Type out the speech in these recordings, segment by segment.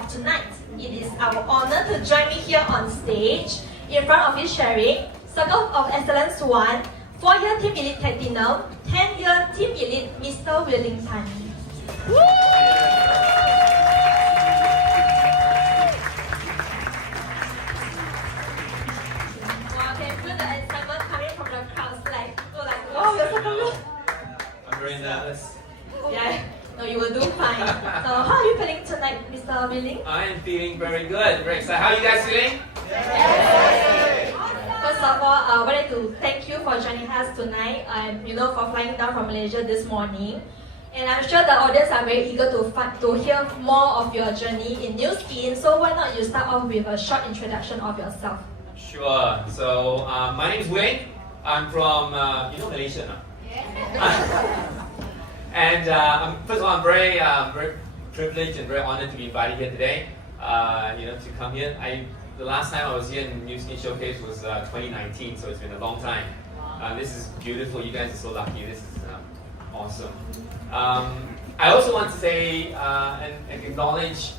of tonight. It is our honor to join me here on stage in front of his sharing Circle of Excellence 1, 4-year Team Elite Platinum, 10-year Team Elite Mr. Wellington. Very nervous. Yeah, no, you will do fine. So, how are you feeling tonight, Mr. Willing? I am feeling very good. Very excited. How are you guys feeling? Yes. First of all, I wanted to thank you for joining us tonight. For flying down from Malaysia this morning. And I'm sure the audience are very eager to hear more of your journey in Nu Skin. So why not you start off with a short introduction of yourself? Sure. So my name is Wayne. I'm from Malaysia now. And first of all, I'm very privileged and very honored to be invited here today. To come here. The last time I was here in Nu Skin Showcase was 2019, so it's been a long time. This is beautiful. You guys are so lucky. This is awesome. I also want to say and acknowledge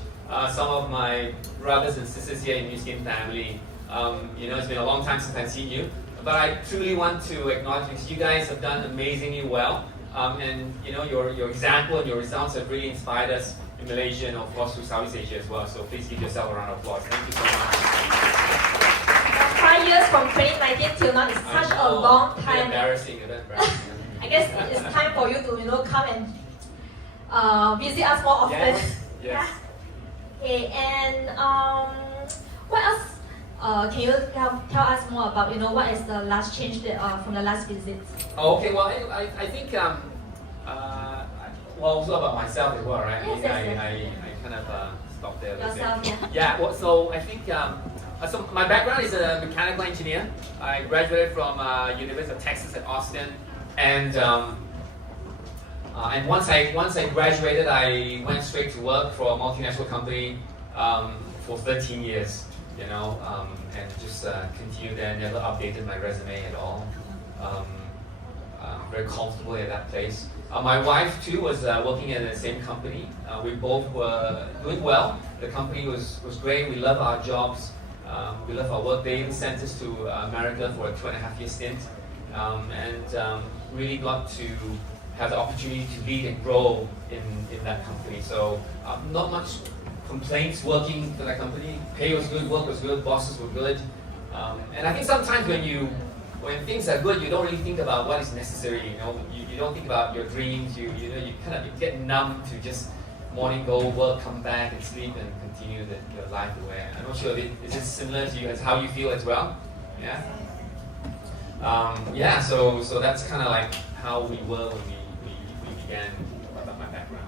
some of my brothers and sisters here in Nu Skin family. It's been a long time since I've seen you. But I truly want to acknowledge because you guys have done amazingly well, and your example and your results have really inspired us in Malaysia and of course through Southeast Asia as well. So please give yourself a round of applause. Thank you so much. 5 years from 2019 till now is such a long time. Embarrassing. I guess it's time for you to come and visit us more often. Yes. Okay, and what else? Can you tell us more about what is the last change from the last visit? Okay, well I think also about myself as well, right? Yes, I kind of stopped there a little yourself, bit. yeah. Well, so I think so my background is a mechanical engineer. I graduated from University of Texas at Austin, and once I graduated, I went straight to work for a multinational company for 13 years. And just continued there, never updated my resume at all. Very comfortable at that place. My wife too was working at the same company. We both were doing well. The company was great. We love our jobs. We love our work. They even sent us to America for a 2.5-year stint, and really got to have the opportunity to lead and grow in that company. So not much complaints working for that company. Pay was good, work was good, bosses were good. And I think sometimes when things are good, you don't really think about what is necessary. You don't think about your dreams. You get numb to just morning go, work, come back and sleep and continue your life the way. I'm not sure if is this similar to you as how you feel as well? Yeah. So that's kind of like how we were when we began. About my background.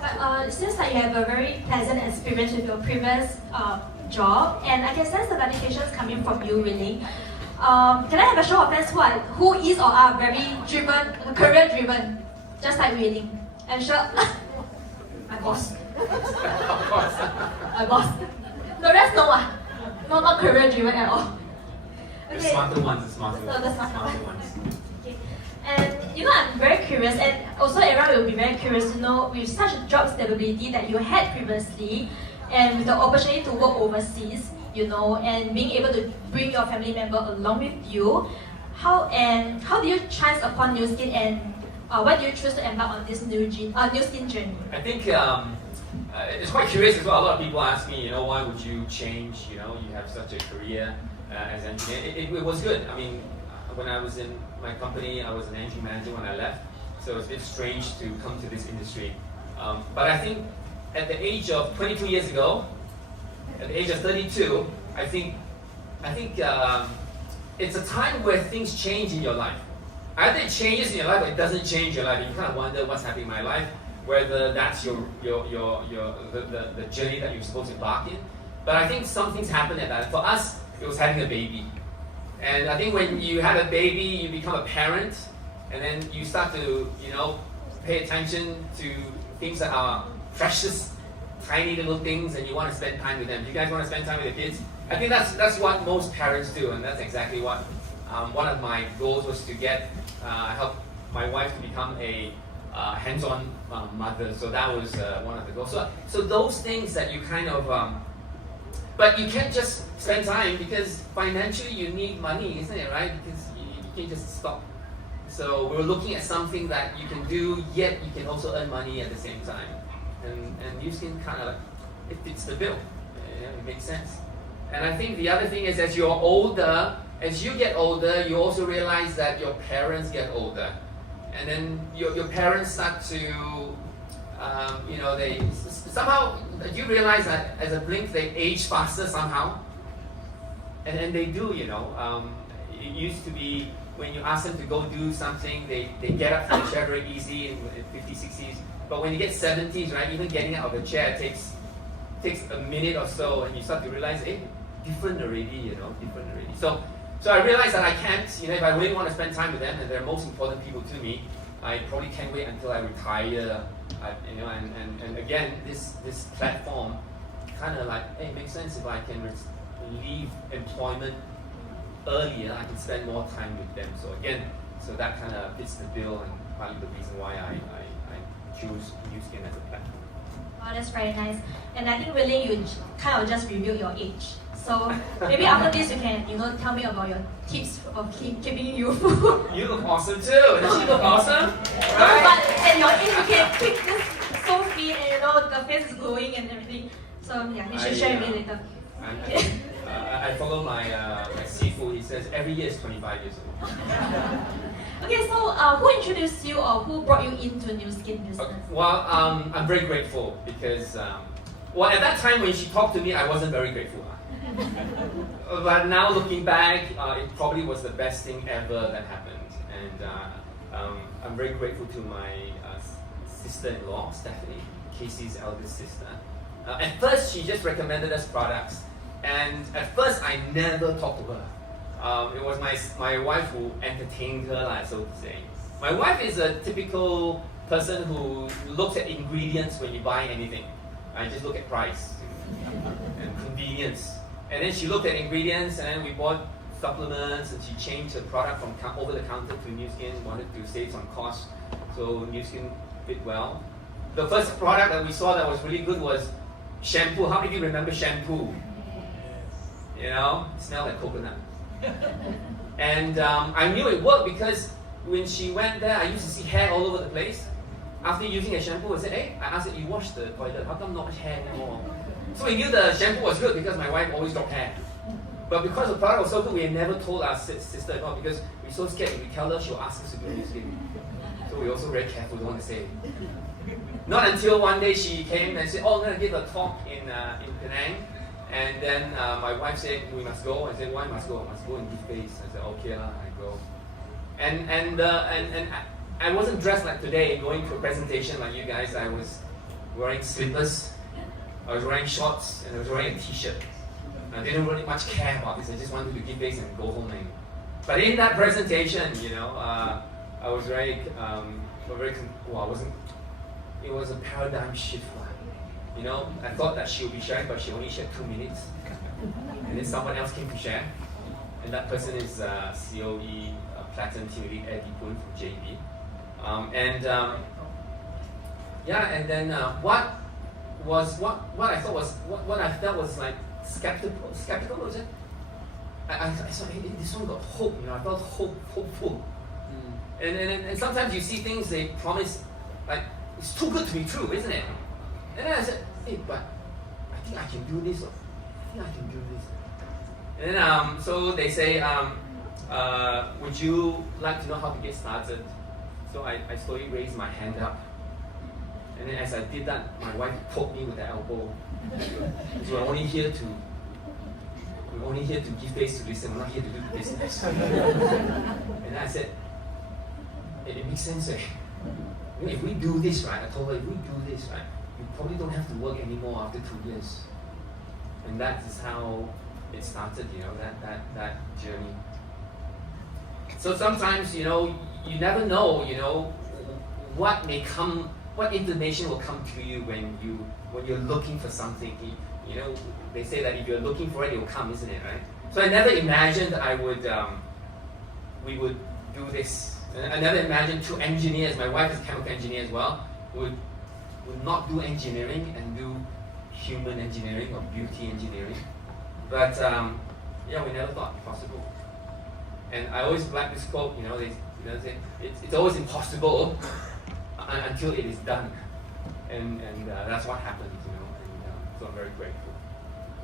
But it seems like you have a very pleasant experience with your previous job, and I can sense the dedications coming from you, really. Can I have a show of hands who is or are very driven, career-driven, just like Wei-Ling? I'm sure. My boss. Of course. My boss. The rest, no one. Not career-driven at all. The smarter ones, the smarter smarter ones. Okay. And I'm very curious, and also everyone will be very curious to know, with such job stability that you had previously, and with the opportunity to work overseas, and being able to bring your family member along with you, how do you chance upon Nu Skin, and why do you choose to embark on this Nu Skin journey? I think it's quite curious as well. A lot of people ask me, why would you change? You have such a career as an engineer. It was good. I mean, when I was in my company, I was an engineering manager when I left, so it's a bit strange to come to this industry. But I think at the age of 22 years ago, at the age of 32, I think it's a time where things change in your life. Either it changes in your life or it doesn't change your life. And you kind of wonder what's happening in my life, whether that's the journey that you're supposed to embark in. But I think something's happened at that. For us, it was having a baby. And I think when you have a baby, you become a parent, and then you start to, pay attention to things that are precious, tiny little things, and you want to spend time with them. Do you guys want to spend time with your kids? I think that's what most parents do, and that's exactly what one of my goals was to help my wife to become a hands-on mother. So that was one of the goals. So those things that you kind of, but you can't just spend time because financially you need money, isn't it, right? Because you can't just stop. So we were looking at something that you can do, yet you can also earn money at the same time. And you can kind of, it fits the bill. Yeah, it makes sense. And I think the other thing is as you're older, as you get older, you also realize that your parents get older. And then your parents start to, they somehow, you realize that as a blink, they age faster somehow. And they do, it used to be when you ask them to go do something, they get up from the chair very easy in 50s, 60s. But when you get 70s, right, even getting out of the chair takes a minute or so, and you start to realize, hey, different already, different already. So I realized that I can't, if I really want to spend time with them, and they're most important people to me, I probably can't wait until I retire. And again, this platform kind of like, hey, it makes sense if I can leave employment earlier, I can spend more time with them. So that kind of fits the bill, and partly the reason why I choose Nu Skin as a platform. Wow, that's very nice. And I think really you kind of just revealed your age. So maybe after this you can, tell me about your tips of keeping you youthful. You look awesome too. Does she look awesome? Right? But at your age you can keep this so fit and the face is glowing and everything. So yeah, you should share with me later. I follow my seafood. He says every year is 25 years old. Okay, so who introduced you or who brought you into Nu Skin business? Okay. Well, I'm very grateful because, at that time when she talked to me, I wasn't very grateful. But now looking back, it probably was the best thing ever that happened. And I'm very grateful to my sister-in-law, Stephanie, Casey's eldest sister. At first, she just recommended us products. And at first, I never talked to her. It was my wife who entertained her, so to say. My wife is a typical person who looks at ingredients when you buy anything. I just look at price and convenience. And then she looked at ingredients, and then we bought supplements, and she changed the product from over the counter to Nu Skin, wanted to save some cost, so Nu Skin fit well. The first product that we saw that was really good was shampoo. How many of you remember shampoo? It smelled like coconut. And I knew it worked because when she went there, I used to see hair all over the place. After using a shampoo, I said, hey, I asked her, you washed the toilet, how come not much hair anymore? So we knew the shampoo was good because my wife always dropped hair. But because the product was so good, we had never told our sister-in-law because we were so scared if we tell her, she'll ask us to do Nu Skin. So we were also very careful, don't want to say. Not until one day she came and said, oh, I'm going to give a talk in Penang. And then my wife said, we must go. I said, why must go? I must go and give face. I said, okay, I go. And I wasn't dressed like today, going to a presentation like you guys. I was wearing slippers, I was wearing shorts, and I was wearing a t-shirt. I didn't really much care about this. I just wanted to give face and go home. But in that presentation, I was very, it was a paradigm shift. I thought that she would be sharing, but she only shared 2 minutes. And then someone else came to share. And that person is COE Platinum Team Lead Eddie Poon from JB. And then what I thought was, what I felt was like skeptical was it? I thought, hey, this one got hope, I felt hopeful. And sometimes you see things they promise, like, it's too good to be true, isn't it? And then I said, hey, but I think I can do this. And then, so they say, would you like to know how to get started? So I slowly raised my hand up. And then as I did that, my wife poked me with the elbow. So we're only here to give face to listen, we're not here to do business. And then I said, it makes sense. If we do this right, I told her, if we do this right, you probably don't have to work anymore after 2 years. And that is how it started, that journey. So sometimes, you never know, what may come, what information will come to you when you're looking for something. They say that if you're looking for it, it will come, isn't it, right? So I never imagined we would do this And I never imagined two engineers, my wife is a chemical engineer as well, would not do engineering and do human engineering or beauty engineering. But yeah, we never thought possible. And I always like this quote, they say, it's always impossible until it is done. And that's what happened, and so I'm very grateful.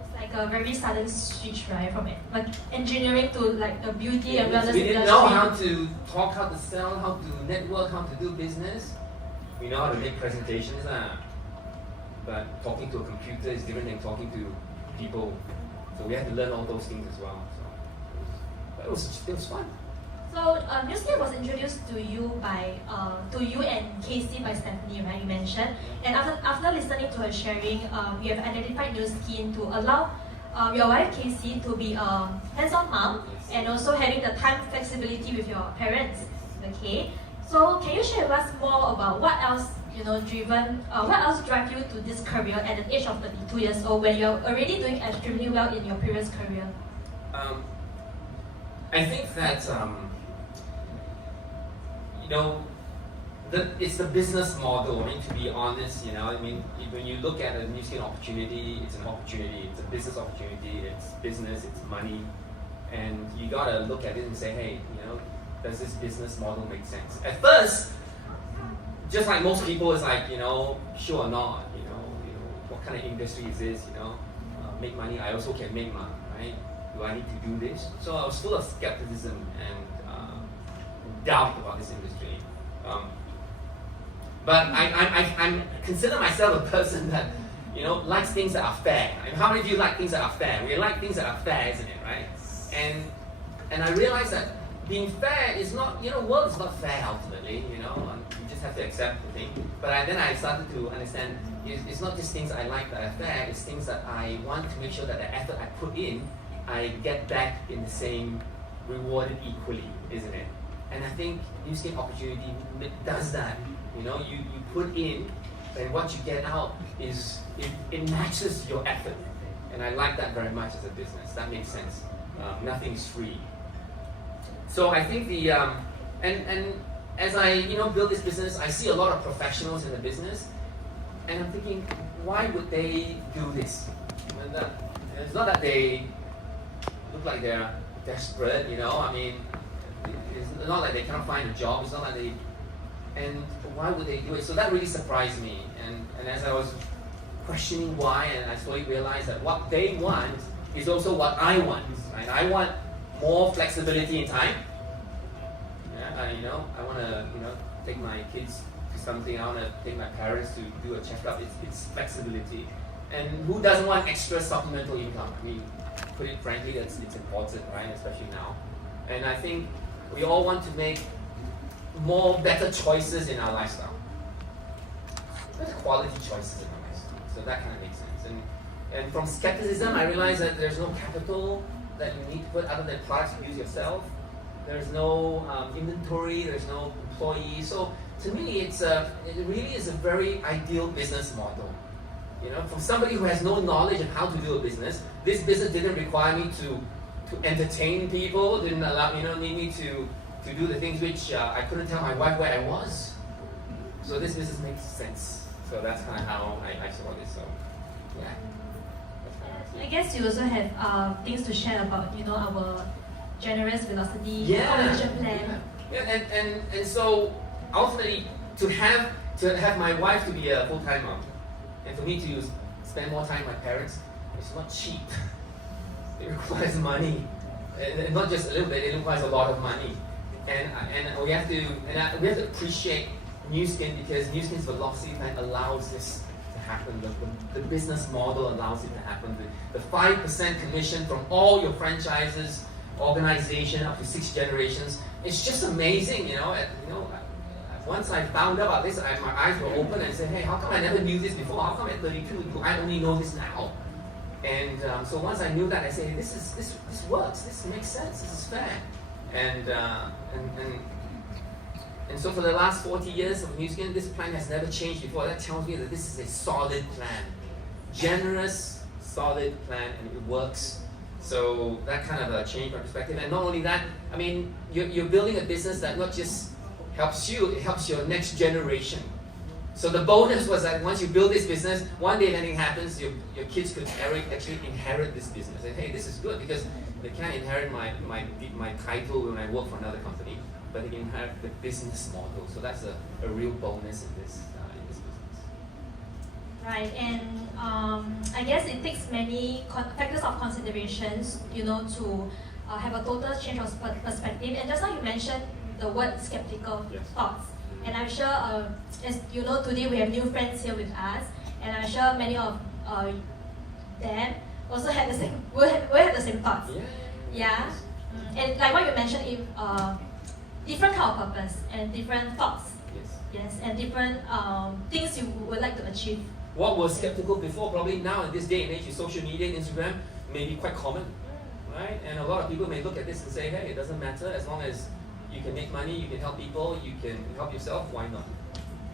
It's like a very sudden switch, right? From like engineering to like the beauty and wellness We industry. didn't know how to talk, how to sell, how to network, how to do business. We know how to make presentations, but talking to a computer is different than talking to people. So we had to learn all those things as well. But it was fun. So New Skin was introduced to you and Casey by Stephanie, right? You mentioned, and after listening to her sharing, you have identified New Skin to allow your wife Casey to be a hands-on mom and also having the time flexibility with your parents. Okay, so can you share with us more about what else what else drive you to this career at the age of 32 years old when you're already doing extremely well in your previous career? I think that it's the business model. I mean, to be honest, when you look at a New Skin opportunity, it's an opportunity. It's a business opportunity. It's business. It's money, and you gotta look at it and say, hey, does this business model make sense? At first, just like most people, it's like, sure or not, what kind of industry is this? Make money. I also can make money, right? Do I need to do this? So I was full of skepticism and doubt about this industry. But I consider myself a person that, likes things that are fair. I mean, how many of you like things that are fair? We like things that are fair, isn't it, right? And I realized that being fair is not, world is not fair ultimately, you just have to accept the thing. But then I started to understand it's not just things I like that are fair, it's things that I want to make sure that the effort I put in, I get back in the same, rewarded equally, isn't it? And I think New Skin opportunity does that. You put in, and what you get out is it matches your effort. And I like that very much as a business. That makes sense. Nothing is free. So I think and as I build this business, I see a lot of professionals in the business, and I'm thinking, why would they do this? It's not that they look like they're desperate, I mean, it's not like they cannot find a job. It's not like they, and why would they do it? So that really surprised me. And as I was questioning why, and I slowly realized that what they want is also what I want. Right? I want more flexibility in time. Yeah, I want to, take my kids to something. I want to take my parents to do a checkup. It's flexibility. And who doesn't want extra supplemental income? I mean, put it frankly, it's important, right? Especially now. And I think we all want to make better choices in our lifestyle. Better quality choices in our lifestyle. So that kind of makes sense. And from skepticism, I realized that there's no capital that you need to put other than products you use yourself. There's no inventory, there's no employees. So to me, it really is a very ideal business model. From somebody who has no knowledge of how to do a business, this business didn't require me to entertain people, didn't allow need me to do the things which I couldn't tell my wife where I was. So this business makes sense. So that's kind of how I saw this. So yeah. I guess you also have things to share about our generous velocity compensation plan. Yeah, and so ultimately to have my wife to be a full-time mom, and for me to spend more time with my parents, it's not cheap. It requires money, and not just a little bit. It requires a lot of money, and we have to appreciate New Skin because New Skin's velocity plan allows this to happen. The business model allows it to happen. The 5% commission from all your franchises, organization up to 6 generations. It's just amazing, Once I found out about this, my eyes were open and said, hey, how come I never knew this before? How come at 32 I only know this now? And so once I knew that, I said, this works. This makes sense. This is fair. And so for the last 40 years of New Skin, this plan has never changed before. That tells me that this is a solid plan, generous, solid plan, and it works. So that kind of changed my perspective. And not only that, I mean, you're building a business that not just helps you, it helps your next generation. So the bonus was that once you build this business, one day if anything happens, your kids could actually inherit this business. And hey, this is good because they can't inherit my title when I work for another company, but they can inherit the business model. So that's a real bonus in this business. Right, and I guess it takes many factors of considerations, to have a total change of perspective. And just now you mentioned the word skeptical thoughts. And I'm sure, as you know, today we have new friends here with us, and I'm sure many of them also had the same, will have the same thoughts. Yeah. And like what you mentioned, if different kind of purpose and different thoughts. Yes, and different things you would like to achieve. What was skeptical before, probably now in this day and age with social media, Instagram, may be quite common, right? And a lot of people may look at this and say, hey, it doesn't matter as long as you can make money, you can help people, you can help yourself, why not?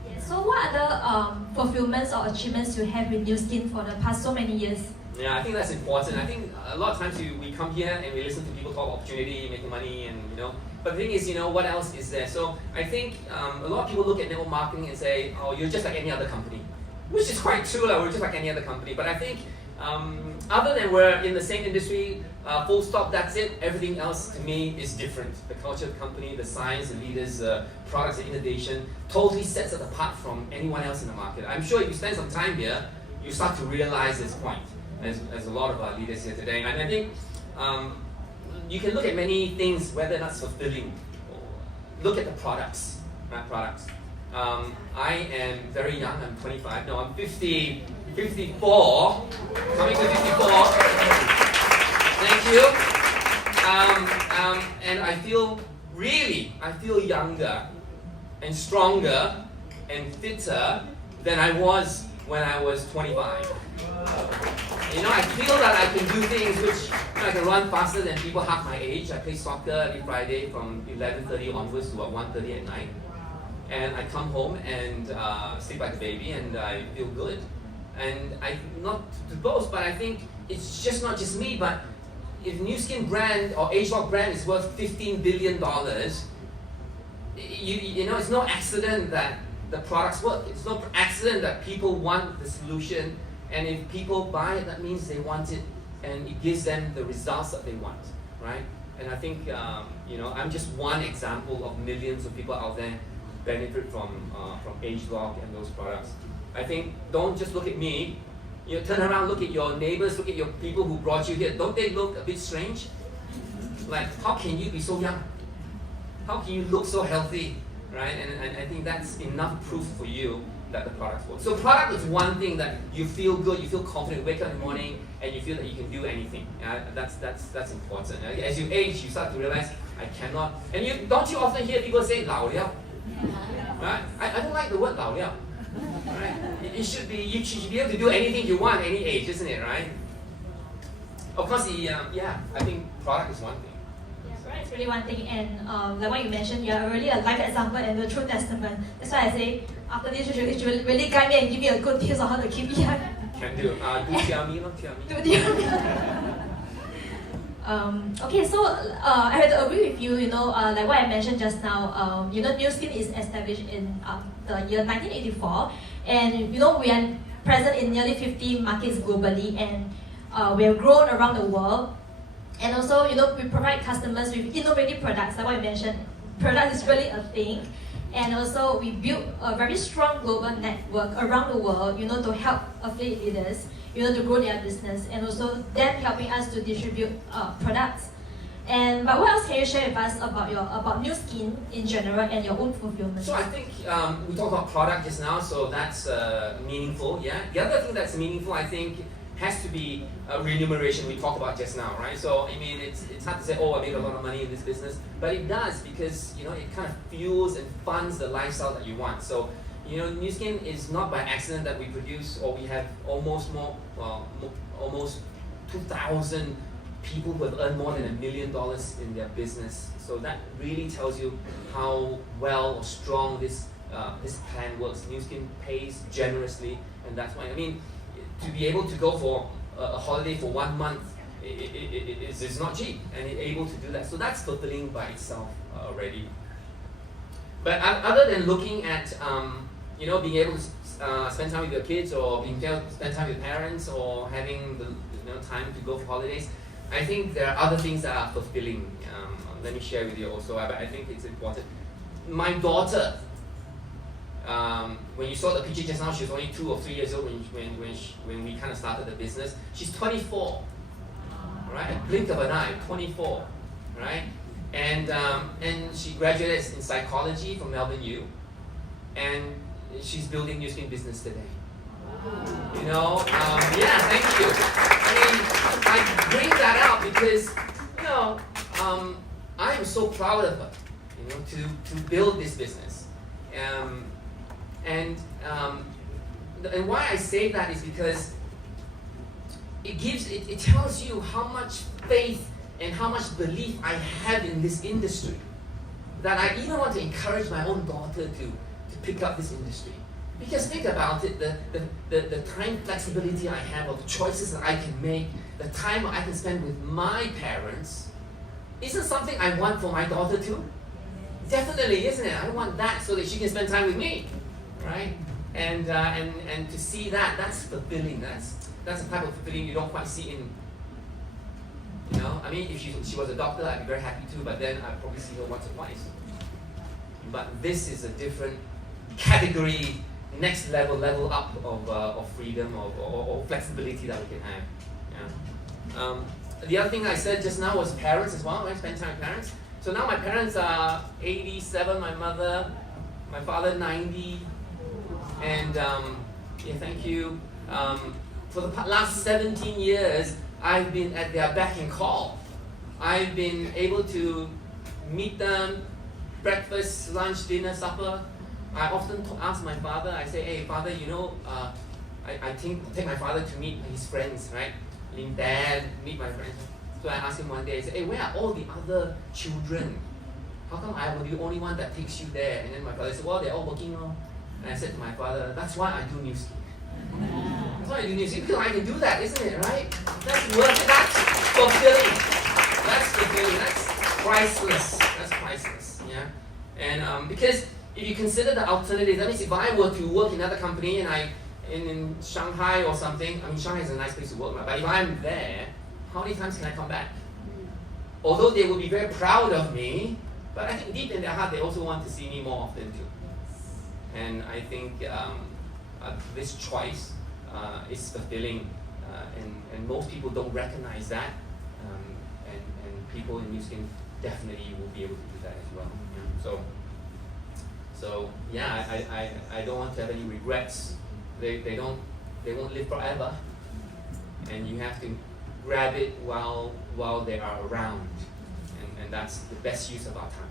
Yeah, so what other fulfillments or achievements you have with New Skin for the past so many years? Yeah, I think that's important. I think a lot of times we come here and we listen to people talk opportunity, making money, and but the thing is, what else is there? So I think a lot of people look at network marketing and say, oh, you're just like any other company, which is quite true, we're just like any other company. But I think other than we're in the same industry, full stop, that's it. Everything else to me is different. The culture of the company, the science, the leaders, products, and innovation totally sets us apart from anyone else in the market. I'm sure if you spend some time here, you start to realize this point, as a lot of our leaders here today. And I think you can look at many things, whether that's fulfilling. Look at the products, right? Products. I am very young, I'm 25, no, I'm 54, coming to 54. Thank you. And I feel younger and stronger and fitter than I was when I was 25. I feel that I can do things which I can run faster than people half my age. I play soccer every Friday from 11:30 onwards to 1:30 at night. And I come home and sleep like a baby, and I feel good. And I, not to boast, but I think it's just not just me, but if New Skin brand or ageLOC brand is worth $15 billion, it's no accident that the products work. It's no accident that people want the solution, and if people buy it, that means they want it, and it gives them the results that they want, right? And I think, I'm just one example of millions of people out there benefit from ageLOC and those products. I think don't just look at me. Turn around, look at your neighbors, look at your people who brought you here. Don't they look a bit strange? Like, how can you be so young? How can you look so healthy, right? And I think that's enough proof for you that the products work. So product is one thing that you feel good, you feel confident, you wake up in the morning and you feel that you can do anything. That's important. As you age, you start to realize, I cannot. And don't you often hear people say, 老了? Right? I don't like the word 老了. Right? You should be able to do anything you want, any age, isn't it? Right? Of course, I think product is one thing. Yeah, product is really one thing, and like what you mentioned, you are really a life example and the true testament. That's why I say after this, you should really guide me and give me a good tips on how to keep young. Can do. Do tell me. Okay, so I had to agree with you. Like what I mentioned just now. New Skin is established in the year 1984, and we are present in nearly 50 markets globally, and we have grown around the world. And also, we provide customers with innovative products. Like what I mentioned, product is really a thing. And also, we built a very strong global network around the world, to help affiliate leaders, to grow their business, and also them helping us to distribute products. But what else can you share with us about New Skin in general and your own fulfillment? So I think we talked about product just now, so that's meaningful. Yeah. The other thing that's meaningful, I think, has to be remuneration. We talked about just now, right? So I mean, it's hard to say, oh, I made a lot of money in this business, but it does because it kind of fuels and funds the lifestyle that you want. So New Skin is not by accident that we produce, or we have almost 2,000 people who have earned more than $1 million in their business. So that really tells you how well or strong this plan works. New Skin pays generously, and that's why, to be able to go for a holiday for 1 month, it's not cheap, and it's able to do that. So that's fulfilling by itself already. But other than looking at being able to spend time with your kids, or being able to spend time with parents, or having the time to go for holidays, I think there are other things that are fulfilling. Let me share with you also. I think it's important. My daughter, when you saw the picture just now, she was only 2 or 3 years old when we kind of started the business. She's 24, right? A blink of an eye, 24, right? And she graduated in psychology from Melbourne U, and she's building New Skin business today. Yeah, thank you. I mean, I bring that out because, I am so proud of her, to build this business. And why I say that is because it tells you how much faith and how much belief I have in this industry, that I even want to encourage my own daughter to pick up this industry. Because think about it, the time flexibility I have, or the choices that I can make, the time I can spend with my parents, isn't something I want for my daughter too? Definitely, isn't it? I want that so that she can spend time with me, right? And to see that's fulfilling. That's the type of fulfilling you don't quite see in. I mean, if she was a doctor, I'd be very happy too. But then I'd probably see her once or twice. But this is a different category, next level up of freedom or flexibility that we can have. Yeah. The other thing I said just now was parents as well. I spend time with parents. So now my parents are 87, my father 90, and thank you. For the last 17 years, I've been at their beck and call. I've been able to meet them, breakfast, lunch, dinner, supper. I often ask my father, I say, hey father, I take my father to meet his friends, right? Dad, meet my friends. So I asked him one day, I said, hey, where are all the other children? How come I am the only one that takes you there? And then my father said, well, they're all working on. And I said to my father, that's why I do New Skin. That's why I do New Skin, because I can do that, isn't it, right? That's worth it. That's fulfilling. That's fulfilling. That's priceless. That's priceless, yeah? And because if you consider the alternative, that means if I were to work in another company and in Shanghai or something, I mean, Shanghai is a nice place to work, but if I'm there, how many times can I come back? Although they will be very proud of me, but I think deep in their heart, they also want to see me more often too. And I think this choice is fulfilling, and most people don't recognize that, and people in New Skin definitely will be able to do that as well. So yeah, I don't want to have any regrets. They won't live forever, and you have to grab it while they are around, and that's the best use of our time.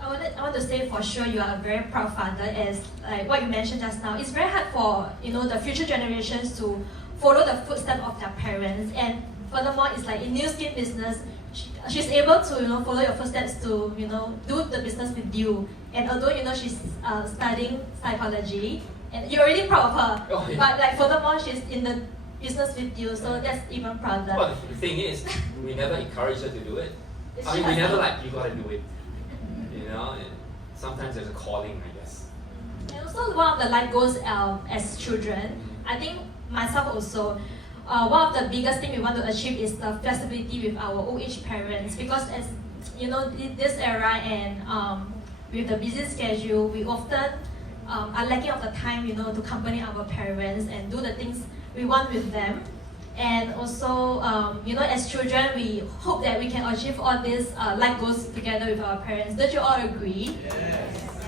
I want to say for sure you are a very proud father, as like what you mentioned just now. It's very hard for the future generations to follow the footsteps of their parents, and furthermore, it's like in New Skin business, she's able to follow your footsteps to do the business with you. And although she's studying psychology, and you're already proud of her, oh, yeah. But like furthermore, she's in the business with you, so that's even prouder. Well, the thing is, we never encourage her to do it. It's we never you gotta do it. And sometimes there's a calling, I guess. And also one of the life goals as children, I think myself also, one of the biggest thing we want to achieve is the flexibility with our old age parents, because as this era and with the busy schedule, we often are lacking of the time to accompany our parents and do the things we want with them. And also, as children, we hope that we can achieve all these life goals together with our parents. Don't you all agree? Yes.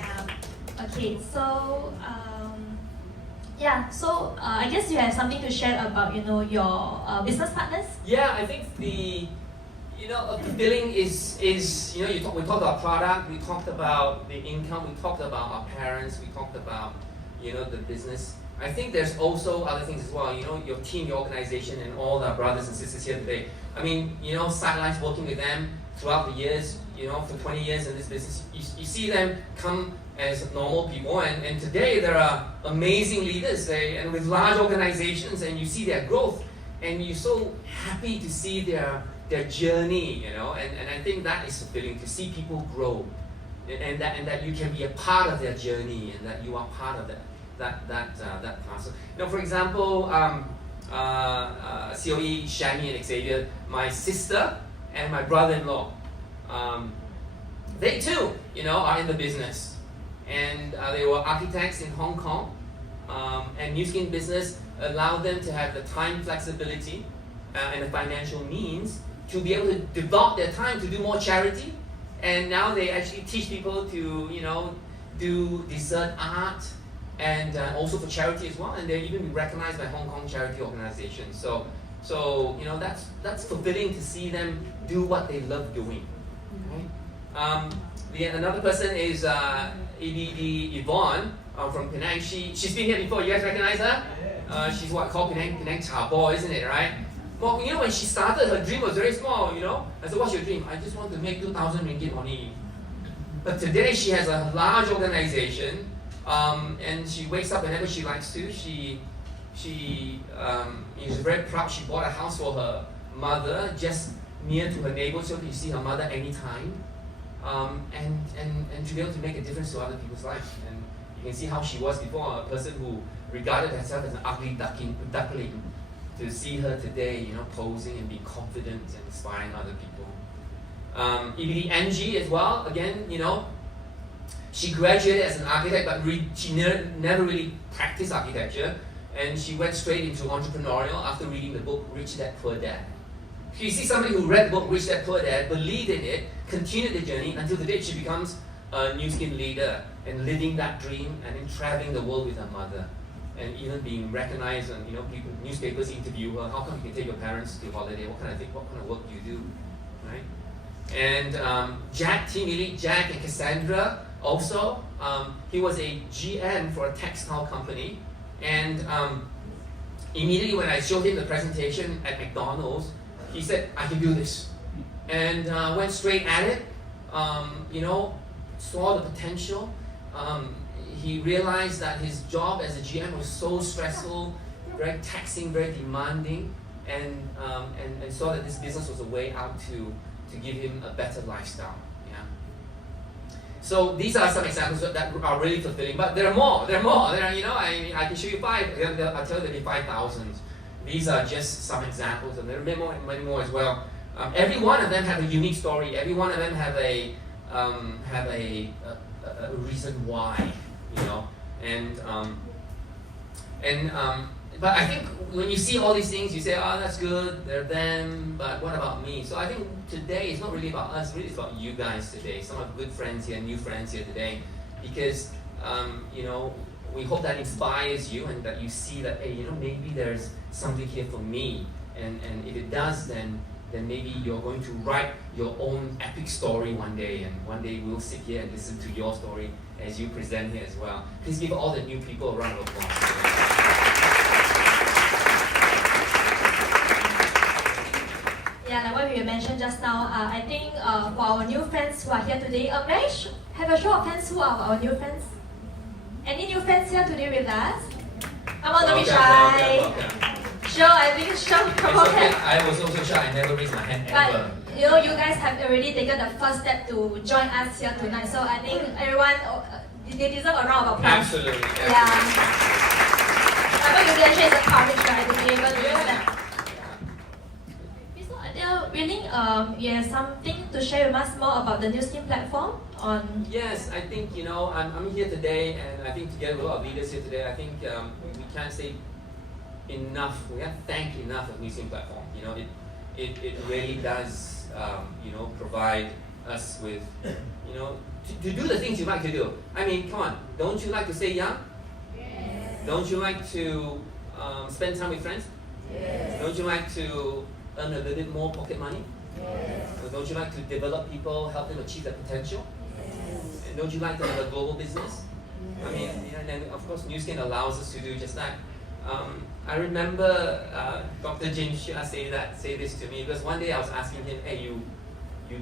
Yeah. Okay, so I guess you have something to share about your business partners. Yeah, I think the fulfilling is we talked about product, we talked about the income, we talked about our parents, we talked about the business. I think there's also other things as well, your team, your organization, and all our brothers and sisters here today. I mean, sidelines working with them throughout the years, for 20 years in this business, you see them come as normal people, and today there are amazing leaders and with large organizations, and you see their growth, and you're so happy to see their journey, and I think that is fulfilling, to see people grow, and that you can be a part of their journey, and that you are part of that part. So, for example, COE, Shani and Xavier, my sister and my brother-in-law, they too, are in the business, and they were architects in Hong Kong, and Nu Skin business allowed them to have the time flexibility and the financial means to be able to devote their time to do more charity, and now they actually teach people to, do dessert art, and also for charity as well, and they're even recognized by Hong Kong charity organizations. So that's fulfilling to see them do what they love doing. Right? Another person is EDD Yvonne from Penang. She's been here before. You guys recognize her? She's what called Penang Cha Bo, isn't it? Right? Well, when she started, her dream was very small. I said, "What's your dream?" "I just want to make 2,000 ringgit only." But today she has a large organization. And she wakes up whenever she likes to. She's very proud. She bought a house for her mother just near to her neighbor, so you see her mother anytime. And to be able to make a difference to other people's lives. And you can see how she was before, a person who regarded herself as an ugly duckling. To see her today, posing and being confident and inspiring other people. EBD Angie as well. Again, she graduated as an architect, but she never really practiced architecture, and she went straight into entrepreneurial after reading the book Rich Dad Poor Dad. You see somebody who read the book Rich Dad Poor Dad, believed in it, continued the journey until the day she becomes a Nu Skin leader and living that dream and then traveling the world with her mother, and even being recognized, and newspapers interview her. How come you can take your parents to holiday? What kind of work do you do, right? And Team Elite Jack and Cassandra. Also, he was a GM for a textile company, and immediately when I showed him the presentation at McDonald's, he said, "I can do this," and went straight at it. Saw the potential. He realized that his job as a GM was so stressful, very taxing, very demanding, and saw that this business was a way out to give him a better lifestyle. So these are some examples that are really fulfilling, but there are more. I can show you 5. I'll tell you there'll be 5,000. These are just some examples, and there are many more as well. Every one of them have a unique story. Every one of them have a reason why, But I think when you see all these things, you say, "Oh, that's good, they're them, but what about me?" So I think today it's not really about us, really it's about you guys today. Some of good friends here, new friends here today, because we hope that inspires you and that you see that, hey, maybe there's something here for me, and if it does, then maybe you're going to write your own epic story one day, and one day we'll sit here and listen to your story as you present here as well. Please give all the new people a round of applause. Yeah, like what we mentioned just now, I think for our new friends who are here today, may I have a show of hands who are our new friends? Any new friends here today with us? Come on, don't be shy. Welcome. Sure, I think sure. Come on. Okay. I was also shy. I never raised my hand ever. But you guys have already taken the first step to join us here tonight. So I think everyone, they deserve a round of applause. Absolutely. Yeah. Whatever you mentioned is the courage, right, to be able to do that. Really, you have something to share with us more about the Nu Skin platform on? Yes, I think I'm here today, and I think together with a lot of leaders here today, I think we can't say enough. We can't thank enough of Nu Skin platform. It really does provide us with to do the things you like to do. I mean, come on, don't you like to stay young? Yes. Don't you like to spend time with friends? Yes. Don't you like to earn a little bit more pocket money? Yes. Or don't you like to develop people, help them achieve their potential? Yes. And don't you like to have a global business? Yes. I mean, and then of course Nu Skin allows us to do just that. I remember Dr. James Shia say this to me, because one day I was asking him, "Hey, you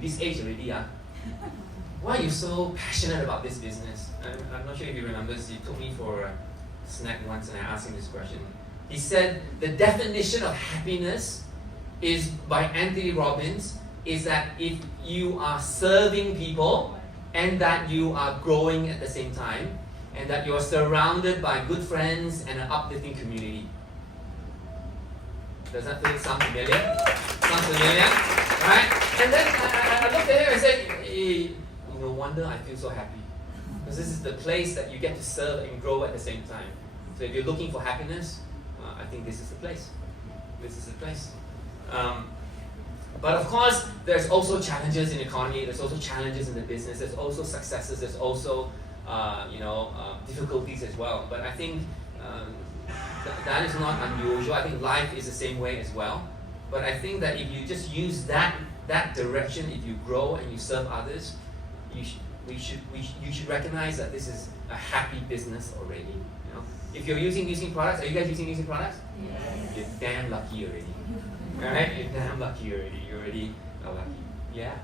this age already, why are you so passionate about this business?" I'm not sure if he remembers. He took me for a snack once, and I asked him this question. He said, "The definition of happiness is by Anthony Robbins is that if you are serving people, and that you are growing at the same time, and that you are surrounded by good friends and an uplifting community. Does that sound familiar? Sounds familiar? Right? And then I looked at him and said, hey, no wonder I feel so happy. Because this is the place that you get to serve and grow at the same time. So if you're looking for happiness, I think this is the place. This is the place. But of course, there's also challenges in the economy. There's also challenges in the business. There's also successes. There's also, difficulties as well. But I think that is not unusual. I think life is the same way as well. But I think that if you just use that direction, if you grow and you serve others, you should recognize that this is a happy business already. You know? If you're using products, are you guys using products? Yes. You're damn lucky already. Alright? You're damn lucky already. You're already lucky. Yeah.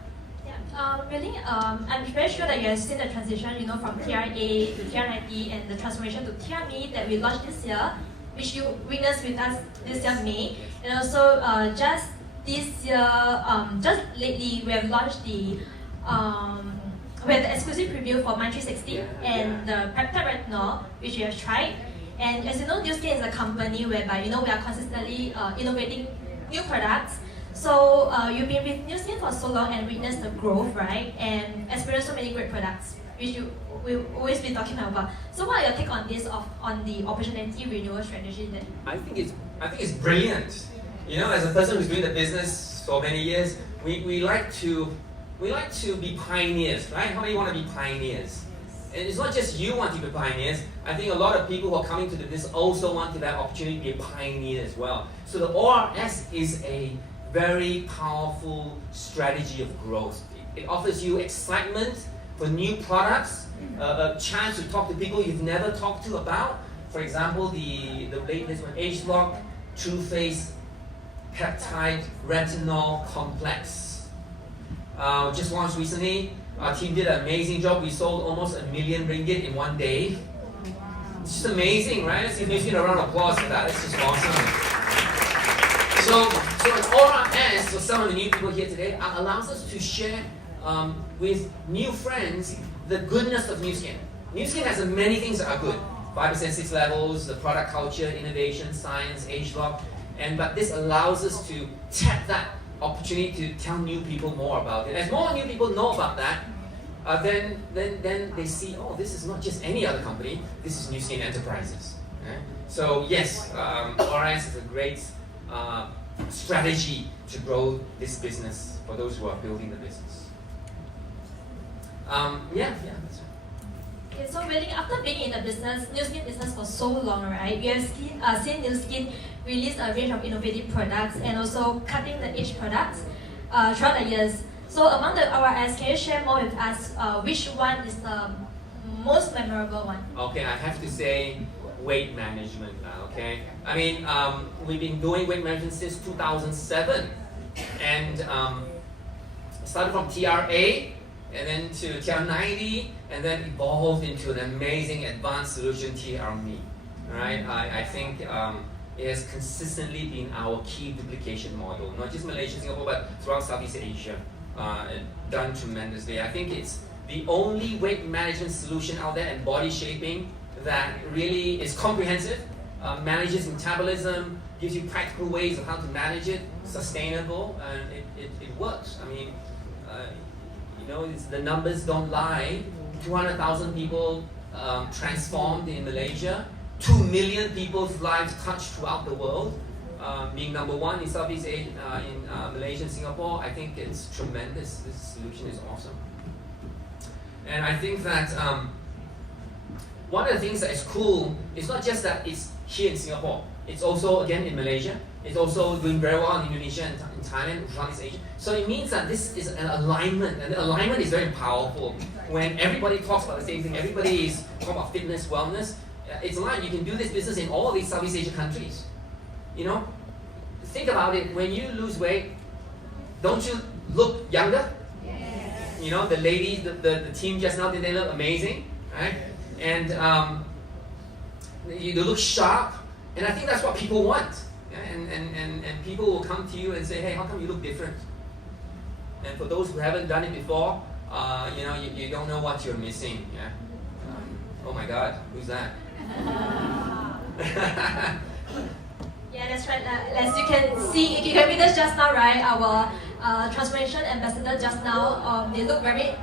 Really, I'm very sure that you have seen the transition, from TRA to TR90 and the transformation to TRME that we launched this year, which you witnessed with us this year May, and also just this year, just lately we have launched the exclusive preview for Mind 360 and the peptide retinol, which you have tried. And as you know, Nu Skin is a company whereby we are consistently innovating new products. So you've been with Nu Skin for so long and witnessed the growth, right? And experienced so many great products, which you will always be talking about. So what are your take on this, on the opportunity renewal strategy? That I think it's brilliant. As a person who's doing the business for many years, we like to be pioneers, right? How many want to be pioneers? And it's not just you want to be pioneers. I think a lot of people who are coming to the business also want to have that opportunity to be a pioneer as well. So the ORS is a very powerful strategy of growth. It offers you excitement for new products, a chance to talk to people you've never talked to about. For example, the latest one, Age-Lock True Face Peptide Retinol Complex. Just launched recently. Our team did an amazing job. We sold almost 1 million ringgit in one day. It's just amazing, right? Let's give a round of applause for that. It's just awesome. So an ORS, for some of the new people here today, allows us to share with new friends the goodness of Nu Skin. Nu Skin has many things that are good. 5%, 6 levels, the product culture, innovation, science, Age-Lock. But this allows us to tap that opportunity to tell new people more about it. As more new people know about that, then they see, oh, this is not just any other company, this is Nu Skin Enterprises. Okay? So yes, ORS is a great strategy to grow this business for those who are building the business. That's right. Okay, so really, after being in the business, Nu Skin business for so long, right? We have seen Nu Skin release a range of innovative products and also cutting-the-edge products throughout the years. So among the ORS, can you share more with us which one is the most memorable one? Okay, I have to say weight management now, okay? I mean, we've been doing weight management since 2007. And started from TRA, and then to TR90, and then evolved into an amazing advanced solution, TRME. Right? I think it has consistently been our key duplication model, not just Malaysia, Singapore, but throughout Southeast Asia. Done tremendously. I think it's the only weight management solution out there and body shaping that really is comprehensive, manages metabolism, gives you practical ways of how to manage it, sustainable, and it works. I mean, the numbers don't lie. 200,000 people transformed in Malaysia, 2 million people's lives touched throughout the world. Being number one in Southeast Asia, in Malaysia and Singapore, I think it's tremendous. This solution is awesome. And I think that one of the things that is cool is not just that it's here in Singapore. It's also, again, in Malaysia. It's also doing very well in Indonesia and in Thailand, Southeast Asia. So it means that this is an alignment, and the alignment is very powerful. When everybody talks about the same thing, everybody is talking about fitness, wellness, it's aligned. You can do this business in all these Southeast Asia countries. Think about it. When you lose weight, don't you look younger? Yes. The ladies, the team just now, they look amazing, right? And you look sharp, and I think that's what people want. Yeah? And people will come to you and say, hey, how come you look different? And for those who haven't done it before, you don't know what you're missing. Yeah. Oh my God, who's that? Yeah, that's right. As you can see, you can witness just now, right? Our transformation ambassador just now, they look very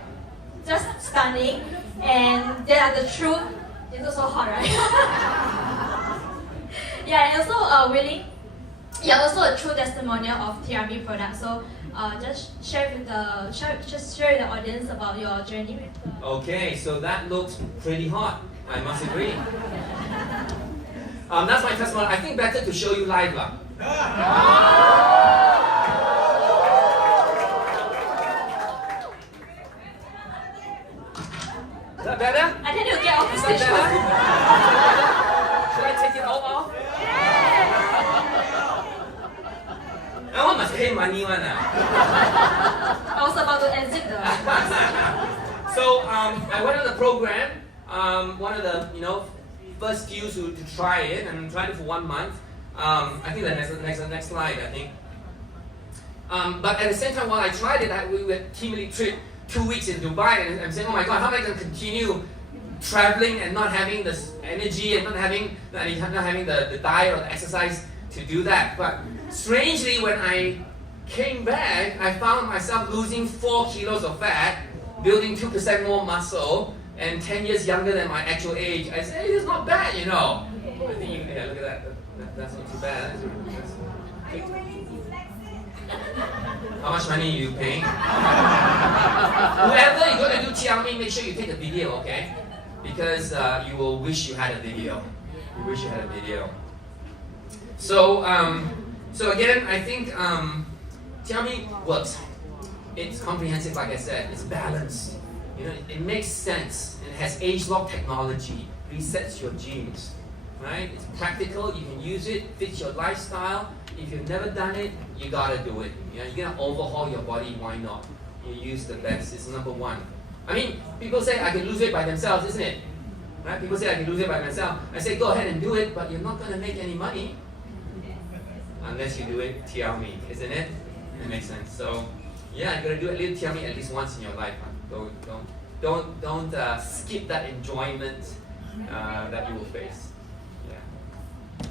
just stunning, and they are the true. They look so hot, right? Yeah, and also really, yeah, also a true testimonial of TRB products. So just share with the audience about your journey with. Okay, so that looks pretty hot. I must agree. That's my testimony. I think better to show you live lah. Is that better? I think you'll get off the Is stage. that better? Should I take it all off? That one must pay money one. I was about to exit the. So I went on the program. One of the first few to try it, and tried it for 1 month. I think the next slide. I think. But at the same time, while I tried it, we were team lead trip 2 weeks in Dubai, and I'm saying, oh my God, how am I going to continue traveling and not having the energy and not having the diet or the exercise to do that? But strangely, when I came back, I found myself losing 4 kilos of fat, building 2% more muscle, and 10 years younger than my actual age. I said, hey, it's not bad, I think yeah, look at that. That's not too bad. How much money are you paying? Whoever you're going to do Xiaomi, make sure you take a video, okay? Because you will wish you had a video. You wish you had a video. So again, I think Xiaomi works. It's comprehensive, like I said. It's balanced. It makes sense. It has age-lock technology. Resets your genes. Right? It's practical. You can use it. Fits your lifestyle. If you've never done it, you gotta do it. You're gonna overhaul your body. Why not? You use the best. It's number one. I mean, people say I can lose weight by themselves, isn't it? Right? People say I can lose weight by myself. I say go ahead and do it, but you're not gonna make any money unless you do it Xiaomi, isn't it? It makes sense. So yeah, you gotta do it Xiaomi at least once in your life. Don't skip that enjoyment that you will face.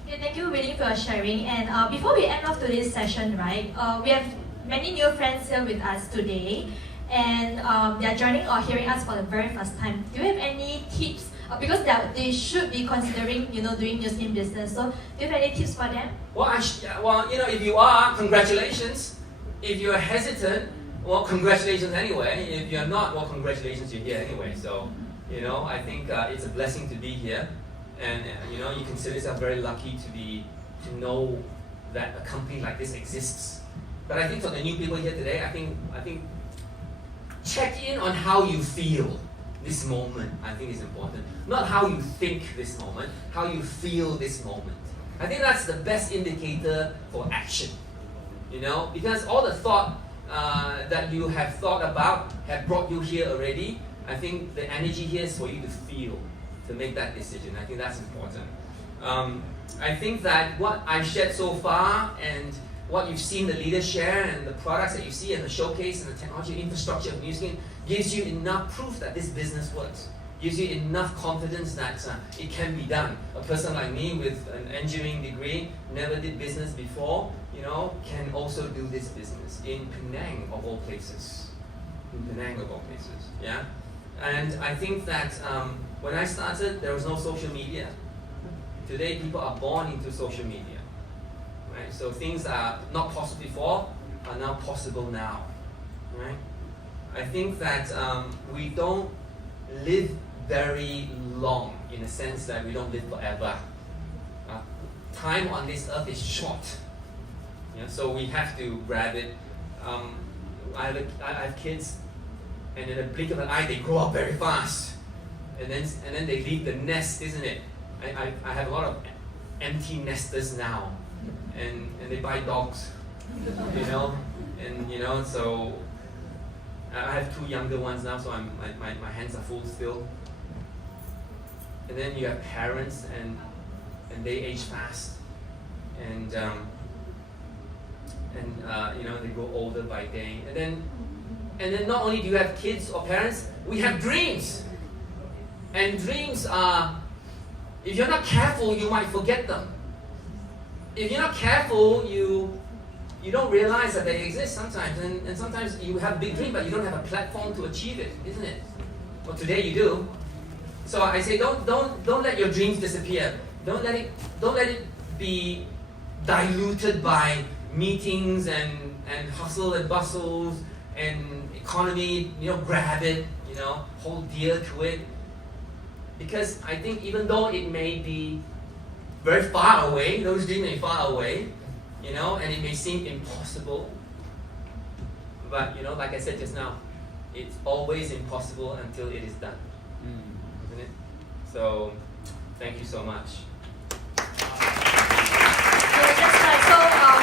Yeah, thank you really for sharing. And before we end off today's session, right, we have many new friends here with us today, and they are joining or hearing us for the very first time. Do you have any tips? Because they should be considering, doing Muslim business. So, do you have any tips for them? Well, if you are, congratulations. If you are hesitant, well, congratulations anyway. If you're not, well, congratulations, you're here anyway. So, I think it's a blessing to be here. And you consider yourself very lucky to know that a company like this exists. But I think for the new people here today, I think check in on how you feel this moment. I think is important. Not how you think this moment, how you feel this moment. I think that's the best indicator for action. Because all the thought that you have thought about have brought you here already. I think the energy here is for you to feel, to make that decision. I think that's important. I think that what I've shared so far and what you've seen the leaders share and the products that you see in the showcase and the technology infrastructure of Newskin gives you enough proof that this business works. Gives you enough confidence that it can be done. A person like me with an engineering degree, never did business before, can also do this business in Penang of all places. Yeah? And I think that when I started, there was no social media. Today, people are born into social media. Right? So things are not possible before are now possible now. Right? I think that we don't live very long in the sense that we don't live forever. Time on this earth is short. So we have to grab it. I have kids, and in a blink of an eye, they grow up very fast. And then they leave the nest, isn't it? I have a lot of empty nesters now, and they buy dogs, so I have 2 younger ones now, so my hands are full still. And then you have parents, and they age fast, and they grow older by day, and then And then not only do you have kids or parents, we have dreams. And dreams are, if you're not careful, you might forget them. If you're not careful, you don't realize that they exist sometimes. And sometimes you have a big dream, but you don't have a platform to achieve it, isn't it? Well, today you do. So I say, don't let your dreams disappear. Don't let it be diluted by meetings and hustle and bustles and economy. Grab it. Hold dear to it. Because I think even though it may be very far away, those dreams may be far away, and it may seem impossible. But like I said just now, it's always impossible until it is done. Isn't it? So, thank you so much. That's right. So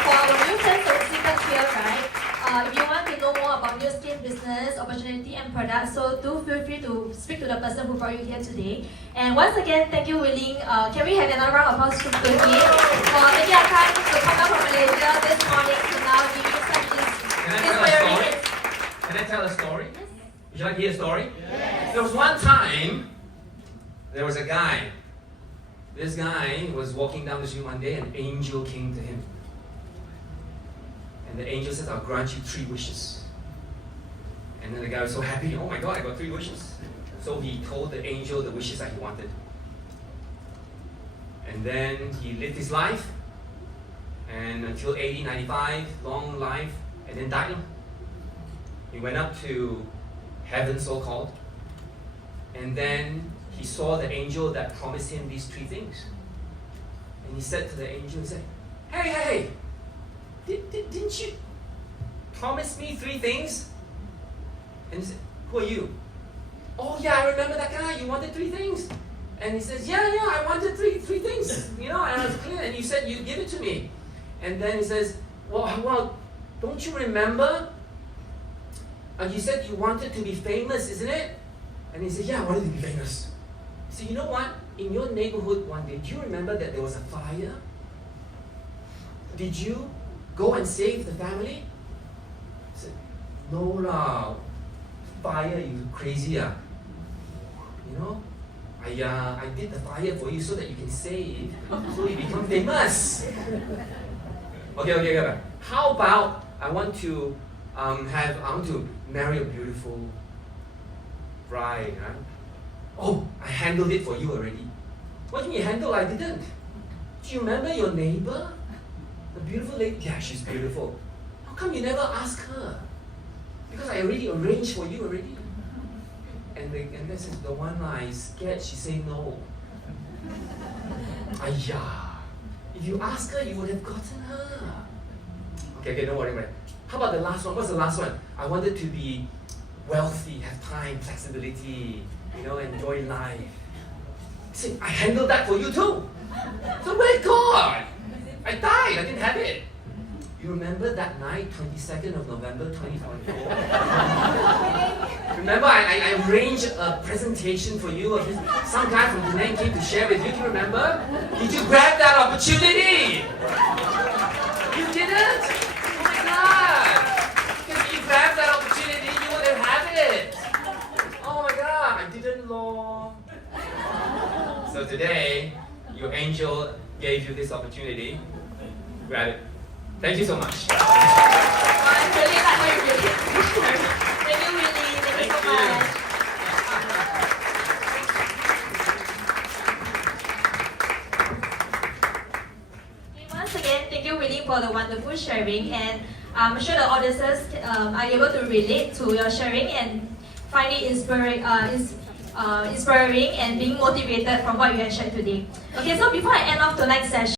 for our new friends overseas here, right? If you want to know more about new skin business, opportunity and products, so do feel free to speak to the person who brought you here today. And once again, thank you, Willing. Can we have another round of applause to him for taking our time to come down from Malaysia this morning to now giving such inspiring. Can I tell a story? Yes. Would you like to hear a story? Yes. There was one time, there was a guy. This guy was walking down the street one day, and an angel came to him. And the angel says, I'll grant you 3 wishes. And then the guy was so happy, oh my God, I got 3 wishes. So he told the angel the wishes that he wanted. And then he lived his life, and until 80, 95, long life, and then died. He went up to heaven, so-called, and then he saw the angel that promised him these 3 things. And he said to the angel, he said, hey, didn't you promise me 3 things? And he said, who are you? Oh yeah, I remember that guy, you wanted 3 things. And he says, yeah, I wanted three things, and I was clear, and you said you'd give it to me. And then he says, well, don't you remember? You said you wanted to be famous, isn't it? And he said, yeah, I wanted to be famous. So you know what? In your neighborhood one day, do you remember that there was a fire? Did you go and save the family? I said, no lah, fire, you crazy ah. I did the fire for you so that you can save, so you become famous. Okay. How about I want to marry a beautiful bride, huh? Oh, I handled it for you already. What do you mean handle? I didn't. Do you remember your neighbor? The beautiful lady? Yeah, she's beautiful. How come you never ask her? Because I already arranged for you already. And this is the one I scared she say no. Ayya. If you ask her, you would have gotten her. Okay, don't worry about it. How about the last one? What's the last one? I wanted to be wealthy, have time, flexibility, enjoy life. See, I handled that for you too. So where's God? I died, I didn't have it. You remember that night, 22nd of November 2024? Remember, I arranged a presentation for you. Some guy from Penang came to share with you. Do you remember? Did you grab that opportunity? You didn't? Oh my God! Because if you grabbed that opportunity, you would have had it. Oh my God! I didn't, Lord. So today, your angel gave you this opportunity. Grab it. Thank you so much. I really like what you did. Thank you, Willie. Thank you so much. Once again, thank you, Willie, for the wonderful sharing, and I'm sure the audiences are able to relate to your sharing and find it inspiring and being motivated from what you have shared today. Okay, so before I end off tonight's session,